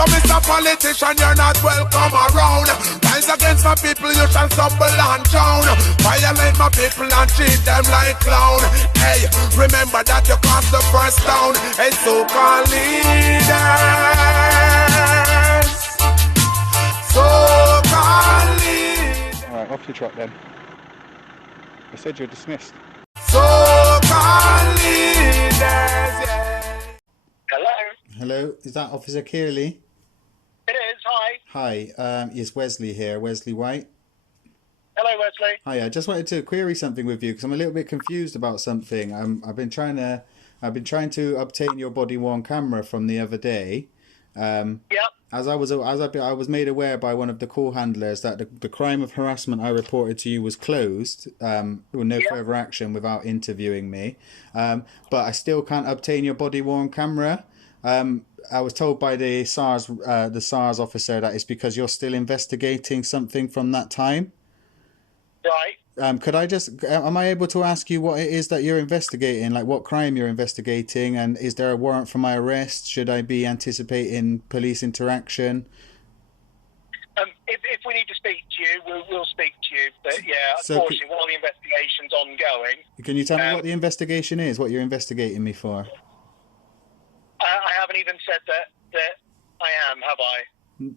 So Mr. Politician, you're not welcome around. Rise against my people, you shall stumble and drown. Violate my people and treat them like clown. Hey, remember that you crossed the first down. Hey, so-called leaders. So-called leaders. Alright, off your trot then. I said you're dismissed. So-called leaders, yeah. Hello? Hello, is that Officer Kearley? It is, hi. Hi, it's Wesley here, Wesley White. Hello, Wesley. Hi, I just wanted to query something with you because I'm a little bit confused about something. I've been trying to obtain your body-worn camera from the other day. Yep. As I was made aware by one of the call handlers that the crime of harassment I reported to you was closed, with no further action without interviewing me. But I still can't obtain your body-worn camera. I was told by the SARS officer that it's because you're still investigating something from that time. Right. Am I able to ask you what it is that you're investigating, like what crime you're investigating, and is there a warrant for my arrest? Should I be anticipating police interaction? If we need to speak to you, we'll speak to you. But yeah, unfortunately, while the investigation's ongoing... Can you tell me what the investigation is, what you're investigating me for? I haven't even said that I am, have I?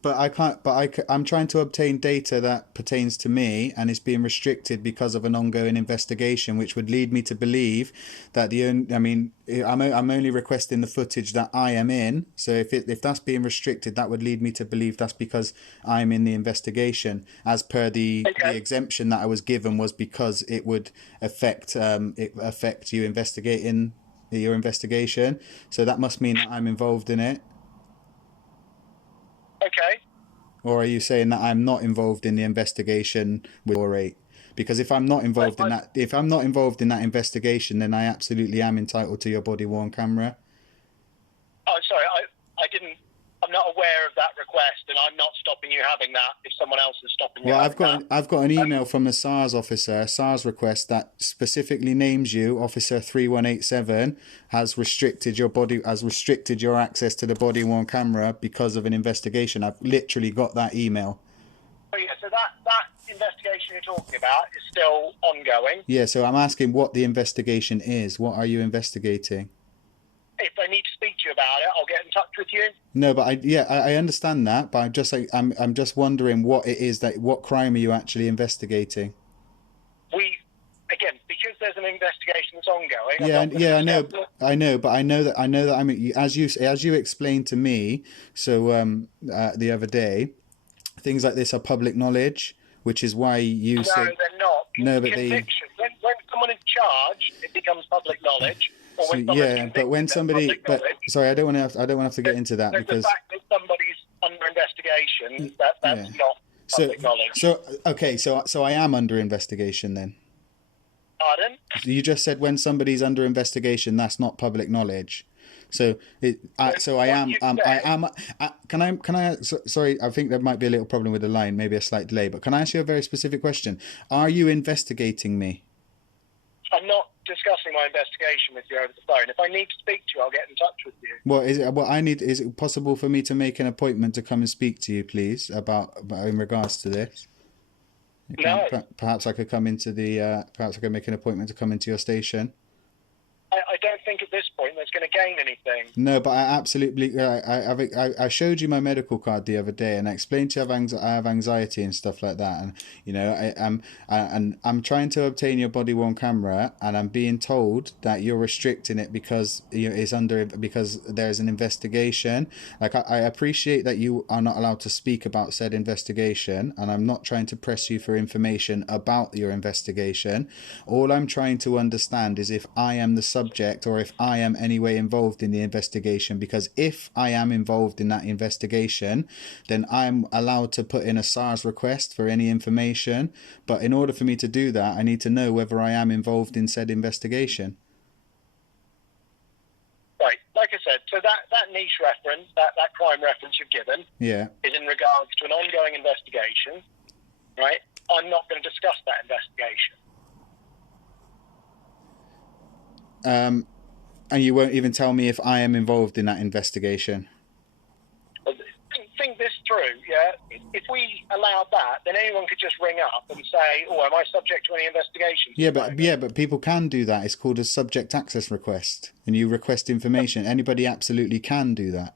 But I can't. I'm trying to obtain data that pertains to me, and it's being restricted because of an ongoing investigation, which would lead me to believe that I'm only requesting the footage that I am in. So if that's being restricted, that would lead me to believe that's because I'm in the investigation, as per the exemption that I was given was because it would affect you investigating your investigation. So that must mean that I'm involved in it. Okay. Or are you saying that I'm not involved in the investigation with your rate? Because if I'm not involved in that investigation, then I absolutely am entitled to your body-worn camera. Oh, sorry, I'm not aware of that request, and I'm not stopping you having that if someone else is stopping you. Well, I've got an email from the SARS officer, a SARS request that specifically names you, Officer 3187, has restricted your access to the body-worn camera because of an investigation. I've literally got that email. Oh yeah, so that investigation you're talking about is still ongoing. Yeah, so I'm asking what the investigation is. What are you investigating? If I need to speak to you about it, I'll get in touch with you. No, but I understand that, but I'm just wondering what it is what crime are you actually investigating? Because there's an investigation that's ongoing. I know, but I know that I mean, as you explained to me, so the other day, things like this are public knowledge, which is why you said no, they're not. No, but conviction. When someone is charged, it becomes public knowledge. Sorry, I don't want to have to get into that because the fact that somebody's under investigation, that's not public knowledge. So I am under investigation then. Pardon? You just said when somebody's under investigation, that's not public knowledge. So I am. Sorry, I think there might be a little problem with the line, maybe a slight delay. But can I ask you a very specific question? Are you investigating me? I'm not discussing my investigation with you over the phone. If I need to speak to you, I'll get in touch with you. Is it possible for me to make an appointment to come and speak to you, please, about in regards to this? No. Perhaps I could come into perhaps I could make an appointment to come into your station. I don't think at this point that's going to gain anything. No, but I absolutely. I showed you my medical card the other day, and I explained to you I have anxiety and stuff like that. And I'm trying to obtain your body-worn camera, and I'm being told that you're restricting it because because there's an investigation. Like I appreciate that you are not allowed to speak about said investigation, and I'm not trying to press you for information about your investigation. All I'm trying to understand is if I am the subject or if I am anyway involved in the investigation, because if I am involved in that investigation, then I'm allowed to put in a SARS request for any information. But in order for me to do that, I need to know whether I am involved in said investigation. Right, like I said, so that niche reference, that crime reference you've given, is in regards to an ongoing investigation, right? I'm not going to discuss that investigation. And you won't even tell me if I am involved in that investigation? Well, the thing think this through, if we allowed that, then anyone could just ring up and say, "Oh, am I subject to any investigations?" But people can do that. It's called a subject access request, and you request information. Anybody absolutely can do that.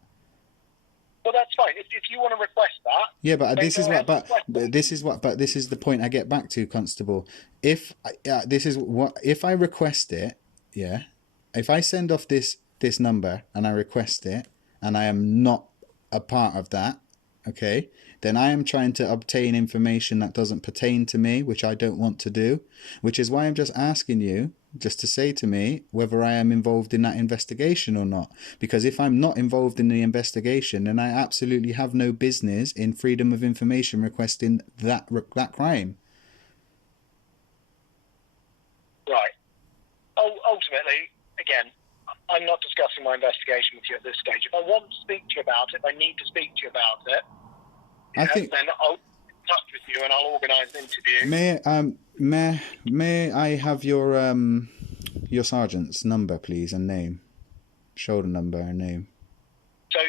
Well, that's fine. If you want to request that. Yeah, but this is the point I get back to, Constable. If I request it, if I send off this number and I request it, and I am not a part of that, okay, then I am trying to obtain information that doesn't pertain to me, which I don't want to do, which is why I'm just asking you just to say to me whether I am involved in that investigation or not. Because if I'm not involved in the investigation, then I absolutely have no business in freedom of information requesting that crime. Right. Ultimately, again, I'm not discussing my investigation with you at this stage. If I want to speak to you about it, if I need to speak to you about it, then I'll touch with you and I'll organise an interview. May I have your sergeant's number, please, and name, shoulder number and name. So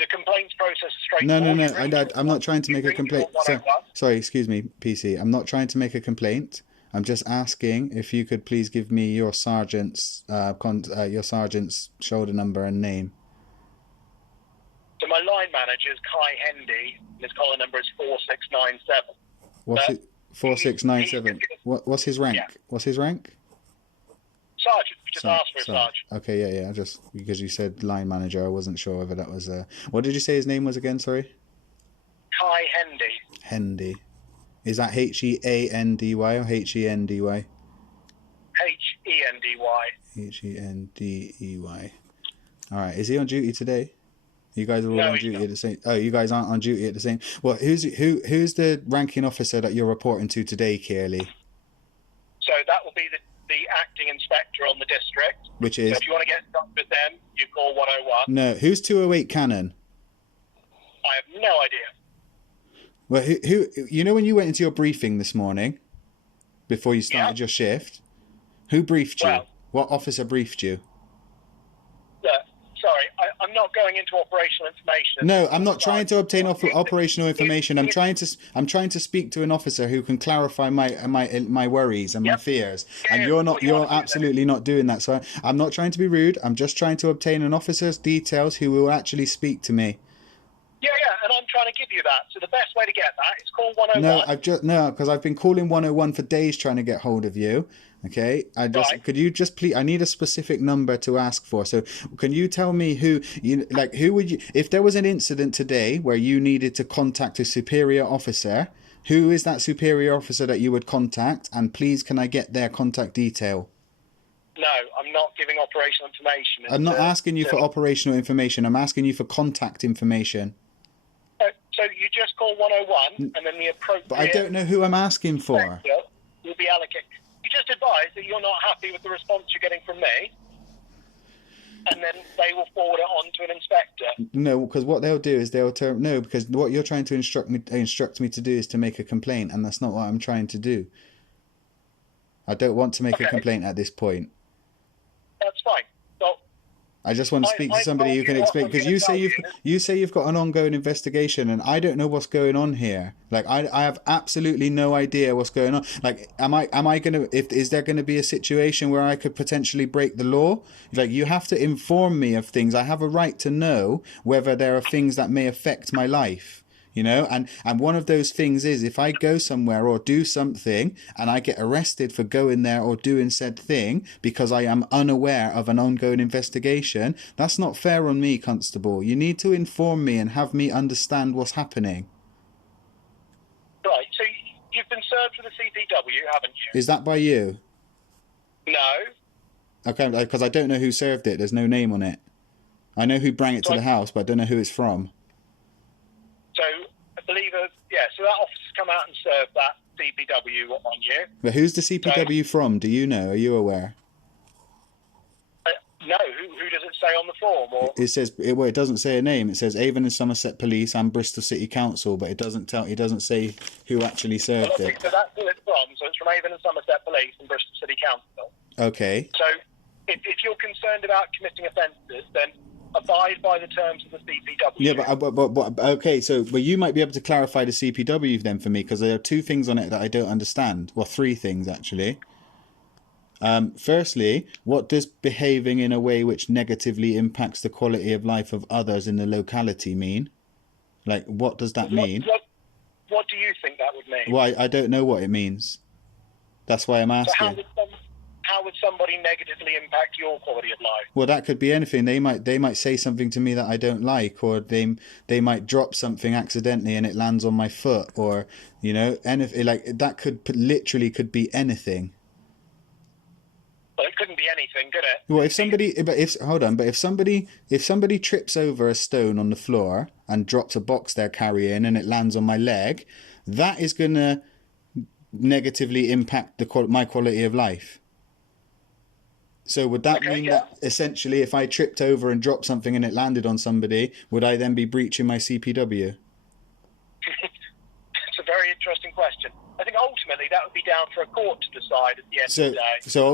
the complaints process is straightforward. No. I'm not trying to make a complaint. Sorry, excuse me, PC. I'm not trying to make a complaint. I'm just asking if you could please give me your sergeant's shoulder number and name. So my line manager is Kai Hendy, and his collar number is 4697. What's it? 4697. What's his rank? Yeah. What's his rank? Sergeant. Just ask for a sergeant. Okay, yeah. Just because you said line manager, I wasn't sure whether that was. What did you say his name was again? Sorry. Kai Hendy. Hendy. Is that Heandy or Hendy? Hendy. Hendy. All right. Is he on duty today? You guys are all on duty at the same. Oh, you guys aren't on duty at the same. Well, who's the ranking officer that you're reporting to today, Kearley? So that will be the acting inspector on the district. Which is. So if you want to get in touch with them, you call 101. No, who's 208 Cannon? I have no idea. Well, who you know when you went into your briefing this morning, before you started your shift, who briefed you? What officer briefed you? Sorry, I'm not going into operational information. No, I'm not trying to obtain operational information. I'm trying to speak to an officer who can clarify my worries and my fears. And you're absolutely not doing that. So I'm not trying to be rude. I'm just trying to obtain an officer's details who will actually speak to me. Yeah, and I'm trying to give you that. So the best way to get that is call 101. Because I've been calling 101 for days trying to get hold of you. Okay, could you just please? I need a specific number to ask for. So, can you tell me who would you? If there was an incident today where you needed to contact a superior officer, who is that superior officer that you would contact? And please, can I get their contact detail? No, I'm not giving operational information. I'm not asking you for operational information. I'm asking you for contact information. So you just call 101, and then the appropriate. But I don't know who I'm asking for. Will be allocated. You just advise that you're not happy with the response you're getting from me, and then they will forward it on to an inspector. No, because what they'll do is because what you're trying to instruct me to do is to make a complaint, and that's not what I'm trying to do. I don't want to make a complaint at this point. That's fine. Well, I just want to speak to somebody who can explain, because you say you've got an ongoing investigation, and I don't know what's going on here. Like I have absolutely no idea what's going on. Like is there gonna be a situation where I could potentially break the law? Like, you have to inform me of things. I have a right to know whether there are things that may affect my life. You know, and one of those things is if I go somewhere or do something and I get arrested for going there or doing said thing because I am unaware of an ongoing investigation, that's not fair on me, Constable. You need to inform me and have me understand what's happening. Right, so you've been served with the CPW, haven't you? Is that by you? No. Okay, because I don't know who served it. There's no name on it. I know who brought it to the house, but I don't know who it's from. So I believe, so that officer's come out and served that CPW on you. But who's the CPW from? Do you know? Are you aware? No. Who does it say on the form? Or? It says it doesn't say a name. It says Avon and Somerset Police and Bristol City Council, but it doesn't say who actually served it. So that's who it's from. So it's from Avon and Somerset Police and Bristol City Council. Okay. So if you're concerned about committing offences, then abide by the terms of the CPW. Yeah, but okay, so you might be able to clarify the CPW then for me, because there are two things on it that I don't understand. Well, three things actually. Firstly, what does behaving in a way which negatively impacts the quality of life of others in the locality mean? Like, what does that mean? What do you think that would mean? Well, I don't know what it means. That's why I'm asking. So how would somebody negatively impact your quality of life? Well, that could be anything. They might say something to me that I don't like, or they might drop something accidentally and it lands on my foot, or anything like that. Could be anything. Well, it couldn't be anything, could it? Well, if somebody trips over a stone on the floor and drops a box they're carrying and it lands on my leg, that is going to negatively impact my quality of life. So would that mean that essentially if I tripped over and dropped something and it landed on somebody, would I then be breaching my CPW? It's a very interesting question. I think ultimately that would be down for a court to decide at the end of the day. So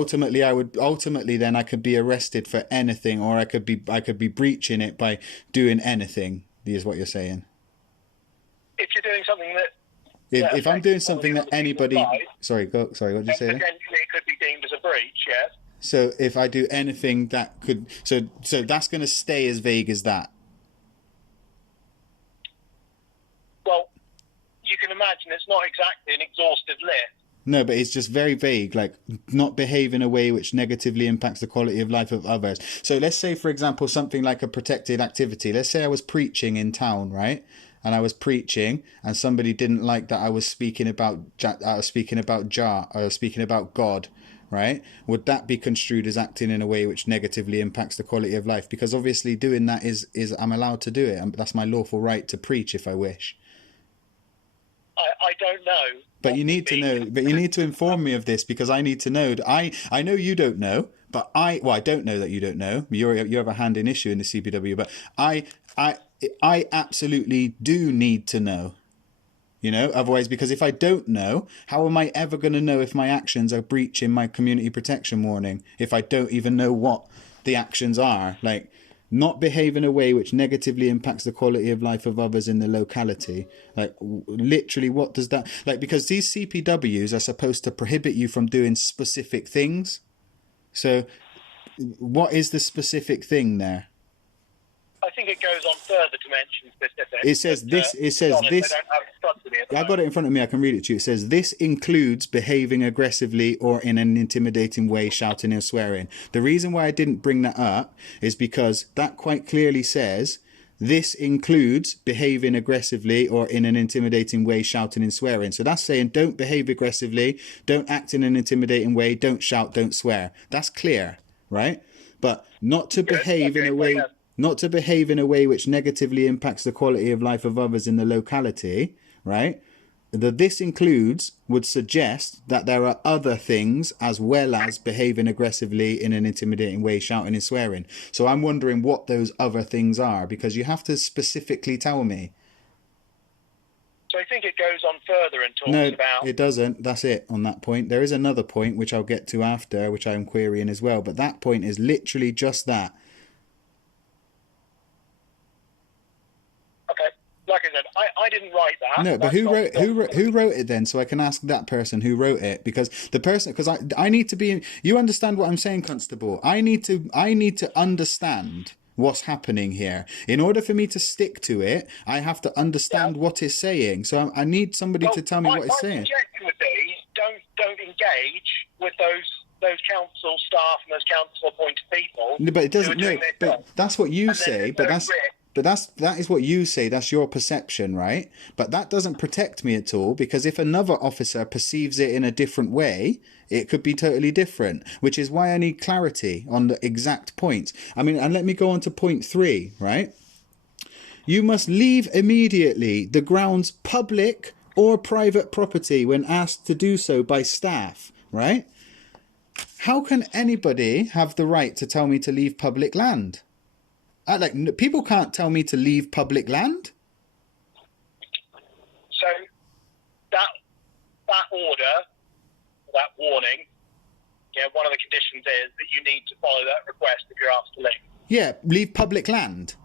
ultimately then I could be arrested for anything, or I could be breaching it by doing anything, is what you're saying. If you're doing something that if I'm doing something that anybody sorry, what did you say? Potentially it could be deemed as a breach, yes. So if I do anything that could so that's going to stay as vague as that. Well, you can imagine it's not exactly an exhaustive list. No, but it's just very vague, like not behave in a way which negatively impacts the quality of life of others. So let's say, for example, something like a protected activity. Let's say I was preaching in town, right? And I was preaching and somebody didn't like that I was speaking about God, right? Would that be construed as acting in a way which negatively impacts the quality of life? Because obviously doing that is I'm allowed to do it, and that's my lawful right to preach if I wish. I don't know. But you need to know. But you need to inform me of this, because I need to know. I know you don't know, but I don't know that you don't know. You have a hand in issue in the CPW, but I absolutely do need to know. Otherwise, because if I don't know, how am I ever going to know if my actions are breaching my community protection warning if I don't even know what the actions are? Like, not behave in a way which negatively impacts the quality of life of others in the locality. Like, literally, what does that... Like, because these CPWs are supposed to prohibit you from doing specific things. So, what is the specific thing there? I think it goes on further to mention specifics. It says this. I got it in front of me. I can read it to you. It says, this includes behaving aggressively or in an intimidating way, shouting and swearing. The reason why I didn't bring that up is because that quite clearly says, this includes behaving aggressively or in an intimidating way, shouting and swearing. So that's saying don't behave aggressively, don't act in an intimidating way, don't shout, don't swear. That's clear, right? But not to behave in a way... Not to behave in a way which negatively impacts the quality of life of others in the locality, right? This includes would suggest that there are other things as well as behaving aggressively in an intimidating way, shouting and swearing. So I'm wondering what those other things are, because you have to specifically tell me. So I think it goes on further and talks about... No, it doesn't. That's it on that point. There is another point, which I'll get to after, which I'm querying as well. But that point is literally just that. Okay, like I said, I didn't write that. No, but who wrote it then? So I can ask that person who wrote it, because I need to be. You understand what I'm saying, Constable? I need to understand what's happening here. In order for me to stick to it, I have to understand what it's saying. So I need somebody to tell me what it's saying. My suggestion would be don't engage with those council staff and those council appointed people. No, but it doesn't. No, but that's what you say. But that is what you say. That's your perception, right? But that doesn't protect me at all, because if another officer perceives it in a different way, it could be totally different, which is why I need clarity on the exact point. I mean, and let me go on to point 3, right? You must leave immediately the grounds public or private property when asked to do so by staff, right? How can anybody have the right to tell me to leave public land? People can't tell me to leave public land. So that order, that warning, one of the conditions is that you need to follow that request if you're asked to leave. Yeah, leave public land.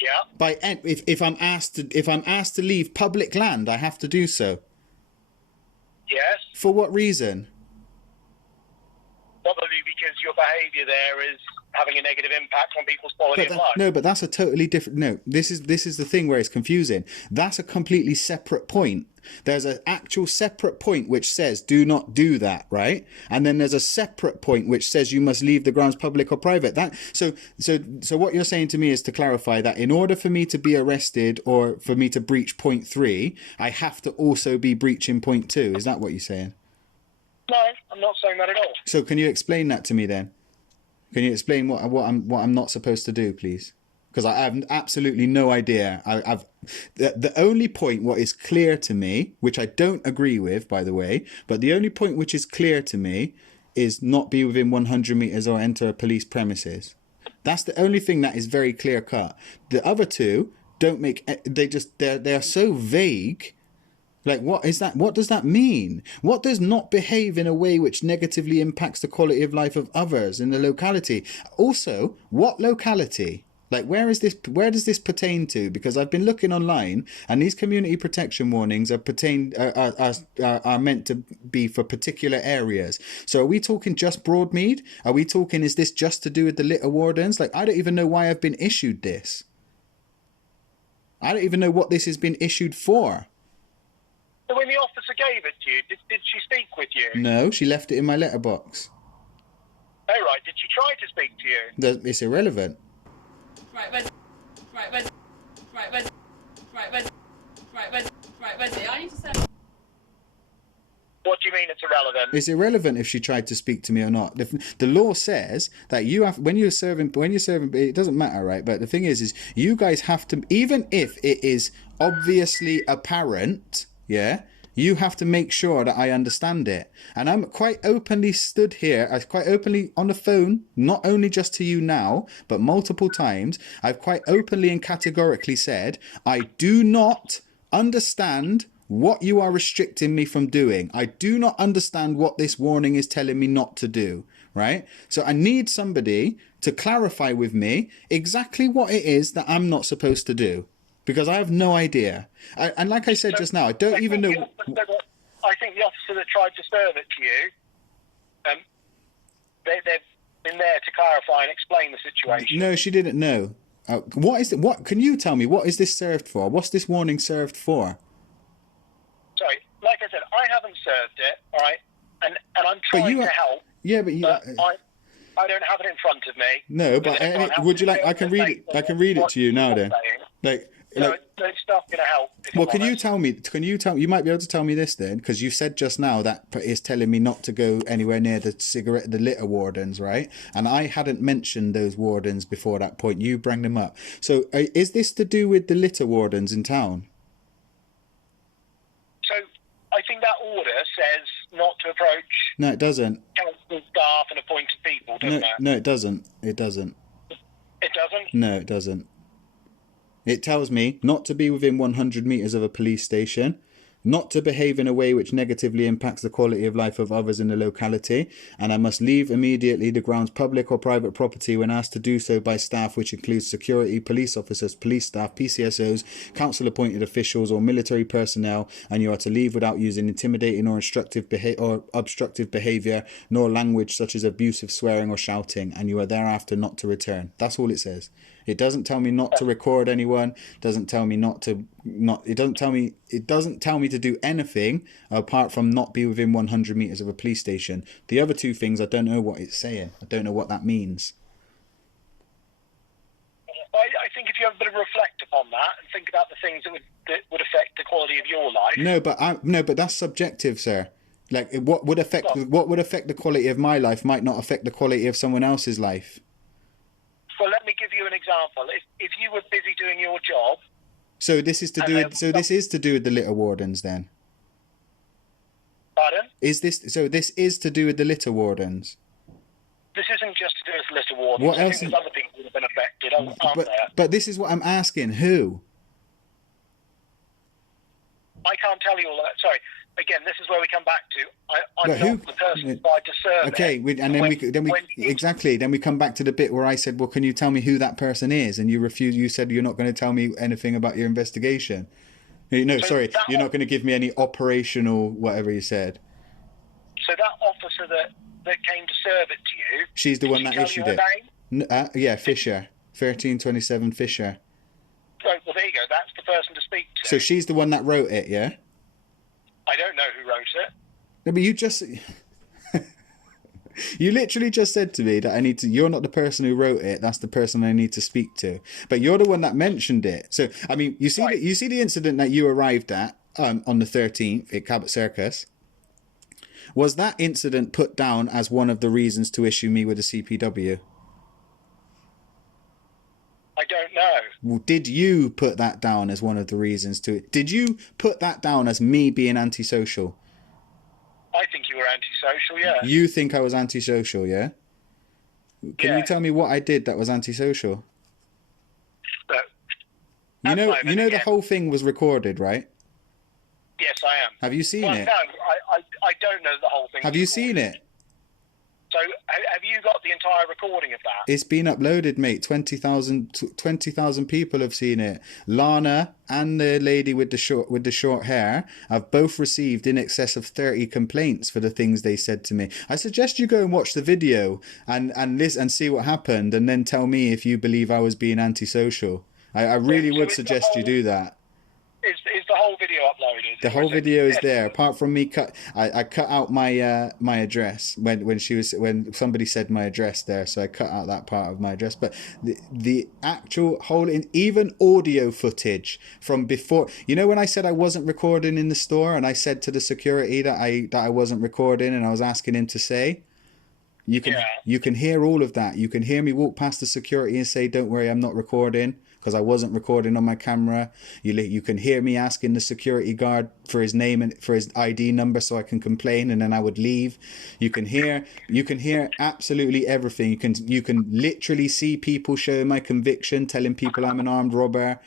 Yeah. If I'm asked to leave public land, I have to do so. Yes. For what reason? Probably because your behaviour there is having a negative impact on people's quality of life. No, but that's a totally different. No, this is the thing where it's confusing. That's a completely separate point. There's an actual separate point which says do not do that, right? And then there's a separate point which says you must leave the grounds public or private. So what you're saying to me is, to clarify, that in order for me to be arrested or for me to breach point 3, I have to also be breaching point 2. Is that what you're saying? No, I'm not saying that at all. So can you explain that to me then? Can you explain what I'm not supposed to do, please? Because I have absolutely no idea. The only point what is clear to me, which I don't agree with, by the way, but the only point which is clear to me is not be within 100 meters or enter a police premises. That's the only thing that is very clear cut. The other two don't make. They're so vague. Like, what is that? What does that mean? What does not behave in a way which negatively impacts the quality of life of others in the locality? Also, what locality? Like, where does this pertain to? Because I've been looking online, and these community protection warnings are meant to be for particular areas. So are we talking just Broadmead? Are we talking, is this just to do with the litter wardens? Like, I don't even know why I've been issued this. I don't even know what this has been issued for. So when the officer gave it to you, did she speak with you? No, she left it in my letterbox. Oh, right. Did she try to speak to you? It's irrelevant. I need to say. What do you mean it's irrelevant? It's irrelevant if she tried to speak to me or not. The law says that you have, when you're serving, it doesn't matter, right? But the thing is you guys have to, even if it is obviously apparent, yeah, you have to make sure that I understand it. And I'm quite openly stood here, I'm quite openly on the phone, not only just to you now, but multiple times. I've quite openly and categorically said, I do not understand what you are restricting me from doing. I do not understand what this warning is telling me not to do, right? So I need somebody to clarify with me exactly what it is that I'm not supposed to do. Because I have no idea. And like I said just now, I don't even know. I think the officer that tried to serve it to you, they've been there to clarify and explain the situation. No, she didn't know. What is it? What can you tell me? What is this served for? What's this warning served for? Sorry, like I said, I haven't served it, all right? And I'm trying to help. Yeah, but you. I don't have it in front of me. No, but would you like? I can read it. I can read it to you now. Then, like. No, it's not going to help. Well, can you tell me? You might be able to tell me this then, because you said just now that it's telling me not to go anywhere near the litter wardens, right? And I hadn't mentioned those wardens before that point. You bring them up. So, is this to do with the litter wardens in town? So, I think that order says not to approach. No, it doesn't. Council staff and appointed people, doesn't it? No, it doesn't. It doesn't. It doesn't. No, it doesn't. It tells me not to be within 100 meters of a police station, not to behave in a way which negatively impacts the quality of life of others in the locality, and I must leave immediately the grounds public or private property when asked to do so by staff, which includes security, police officers, police staff, PCSOs, council appointed officials or military personnel, and you are to leave without using intimidating or obstructive behaviour, nor language such as abusive swearing or shouting, and you are thereafter not to return. That's all it says. It doesn't tell me not to record anyone. Doesn't tell me It doesn't tell me to do anything apart from not be within 100 meters of a police station. The other two things, I don't know what it's saying. I don't know what that means. I think if you have a bit of reflect upon that and think about the things that would affect the quality of your life. No, but that's subjective, sir. Like what would affect the quality of my life might not affect the quality of someone else's life. Well, let me give you an example. If you were busy doing your job. So this is to do with the litter wardens then. Pardon? This is to do with the litter wardens. This isn't just to do with litter wardens. What else? There's other people who have been affected, aren't there? But this is what I'm asking. Who? I can't tell you all that. Sorry. again, this is where we come back to. I'm not the person I discern. Okay, exactly. Then we come back to the bit where I said, "Well, can you tell me who that person is?" And you refused. You said you're not going to tell me anything about your investigation. No, so sorry, you're not going to give me any operational whatever you said. So that officer that came to serve it to you. She's the one that issued it. Yeah, Fisher, 1327 Fisher. Right, well, there you go. That's the person to speak to. So she's the one that wrote it, yeah? I don't know who wrote it. No, but you just... you literally just said to me that you're not the person who wrote it, that's the person I need to speak to. But you're the one that mentioned it. So, I mean, you see the incident that you arrived at on the 13th at Cabot Circus? Was that incident put down as one of the reasons to issue me with a CPW? I don't know. Well, did you put that down as one of the reasons to it? Did you put that down as me being antisocial? I think you were antisocial, yeah. You think I was antisocial, yeah? Can you tell me what I did that was antisocial? You know the whole thing was recorded, right? Yes, I am. Have you seen it? No, I don't know the whole thing. Have you seen it? So, have you got the entire recording of that? It's been uploaded, mate. 20,000 people have seen it. Lana and the lady with the short hair have both received in excess of 30 complaints for the things they said to me. I suggest you go and watch the video and listen and see what happened, and then tell me if you believe I was being antisocial. I really would suggest you do that. Is the whole video uploaded? The whole video is there. Apart from me, I cut out my my address when somebody said my address there, so I cut out that part of my address. But the actual whole, even audio footage from before, you know, when I said I wasn't recording in the store, and I said to the security that I wasn't recording, and I was asking him to say. You can hear all of that. You can hear me walk past the security and say, "Don't worry, I'm not recording," because I wasn't recording on my camera. You can hear me asking the security guard for his name and for his ID number so I can complain, and then I would leave. You can hear absolutely everything. You can literally see people showing my conviction, telling people I'm an armed robber.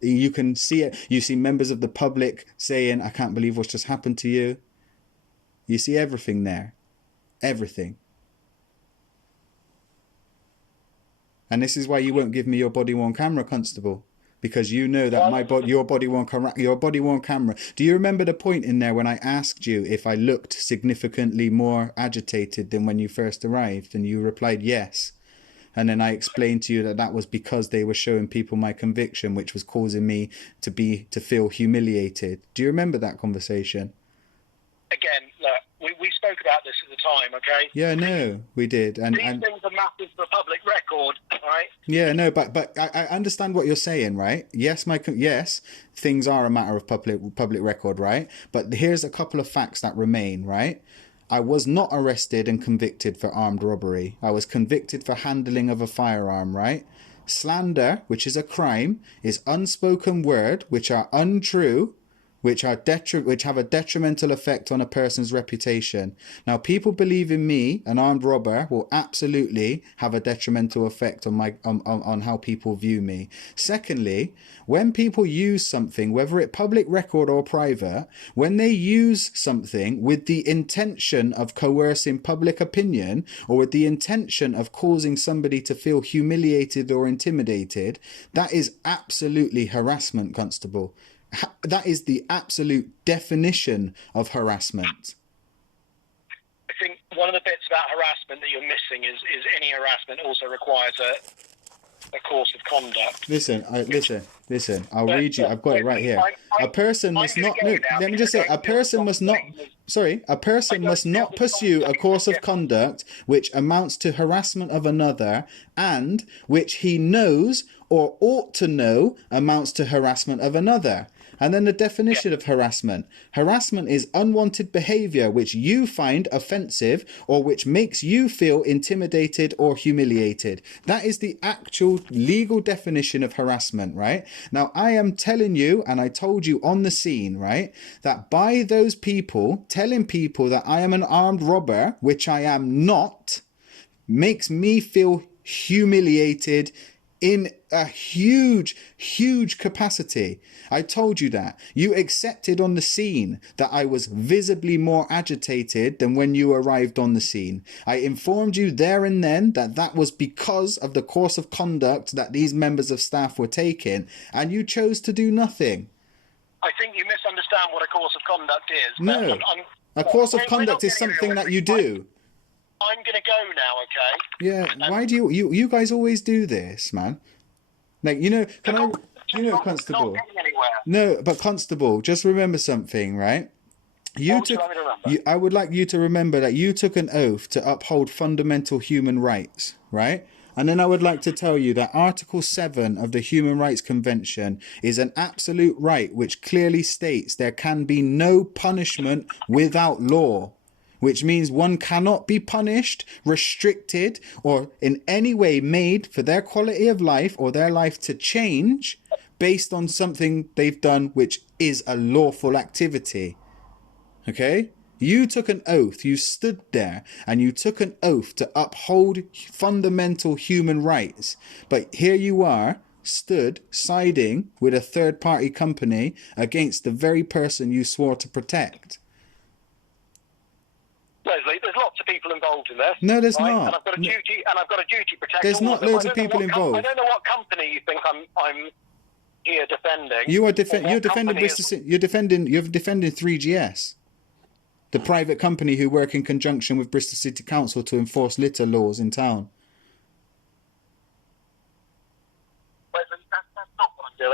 You can see it. You see members of the public saying, "I can't believe what's just happened to you." You see everything there. Everything. And this is why you won't give me your body-worn camera, Constable, because you know that your body-worn camera. Do you remember the point in there when I asked you if I looked significantly more agitated than when you first arrived, and you replied yes, and then I explained to you that was because they were showing people my conviction, which was causing me to feel humiliated. Do you remember that conversation? Again, look. We spoke about this at the time, okay? Yeah, no, we did. And these things are matters for public record, right? Yeah, no, but I understand what you're saying, right? Yes, things are a matter of public record, right? But here's a couple of facts that remain, right? I was not arrested and convicted for armed robbery. I was convicted for handling of a firearm, right? Slander, which is a crime, is unspoken word, which are untrue, which have a detrimental effect on a person's reputation. Now, people believing me, an armed robber, will absolutely have a detrimental effect on how people view me. Secondly, when people use something, whether it public record or private, when they use something with the intention of coercing public opinion or with the intention of causing somebody to feel humiliated or intimidated, that is absolutely harassment, Constable. That is the absolute definition of harassment. I think one of the bits about harassment that you're missing is any harassment also requires a course of conduct. Listen. I'll read you. I've got it right here. A person must not pursue a course of conduct which amounts to harassment of another, and which he knows or ought to know amounts to harassment of another. And then the definition of harassment. Harassment is unwanted behavior which you find offensive or which makes you feel intimidated or humiliated. That is the actual legal definition of harassment, right? Now, I am telling you, and I told you on the scene, right, that by those people telling people that I am an armed robber, which I am not, makes me feel humiliated, in a huge, huge capacity. I told you that. You accepted on the scene that I was visibly more agitated than when you arrived on the scene. I informed you there and then that that was because of the course of conduct that these members of staff were taking, and you chose to do nothing. I think you misunderstand what a course of conduct is. No, a course of conduct is something that you do. I'm going to go now, okay? Yeah, why do you guys always do this, man? Like, Constable? No, but Constable, just remember something, right? I would like you to remember that you took an oath to uphold fundamental human rights, right? And then I would like to tell you that Article 7 of the Human Rights Convention is an absolute right which clearly states there can be no punishment without law, which means one cannot be punished, restricted, or in any way made for their quality of life or their life to change based on something they've done which is a lawful activity. Okay? You took an oath, you stood there, and you took an oath to uphold fundamental human rights. But here you are, stood siding with a third-party company against the very person you swore to protect. Leslie, there's lots of people involved in this. No, there's not. And I've got a duty to protect. There's not loads of people involved. I don't know what company you think I'm here defending. You're defending 3GS, the private company who work in conjunction with Bristol City Council to enforce litter laws in town.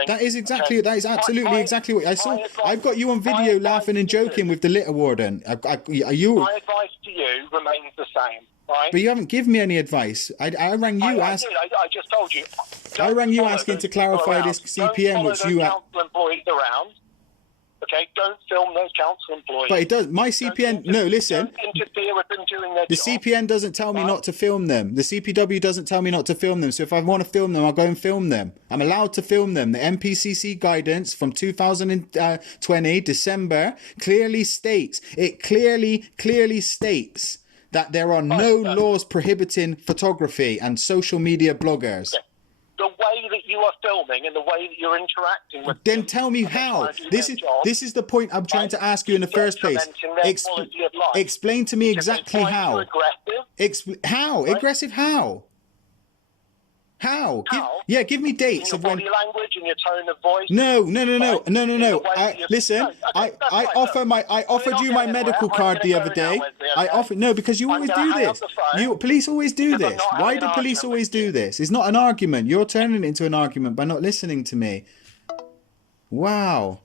That is exactly. Okay. That is absolutely exactly what I saw. I've got you on video laughing and joking with the litter warden. My advice to you remains the same, right? But you haven't given me any advice. I rang you. I just told you. I rang you asking to clarify this CPM, which you. Council employees around. Okay, don't film those council employees. But it does. My CPN. No, listen. Don't interfere with them doing their the job. CPN doesn't tell me not to film them. The CPW doesn't tell me not to film them. So if I want to film them, I'll go and film them. I'm allowed to film them. The MPCC guidance from 2020 December clearly states. It clearly states that there are no laws prohibiting photography and social media bloggers. Okay. The way that you are filming and the way that you're interacting with then tell me how. This is the point I'm trying to ask you in the first place. Explain to me exactly how. How? Right? Aggressive how? How? Give me dates of when. Your body language and your tone of voice. No. Listen, I offered you my medical card the other day. Because you always do this. Police always do this. Why do police always do this? It's not an argument. You're turning it into an argument by not listening to me. Wow.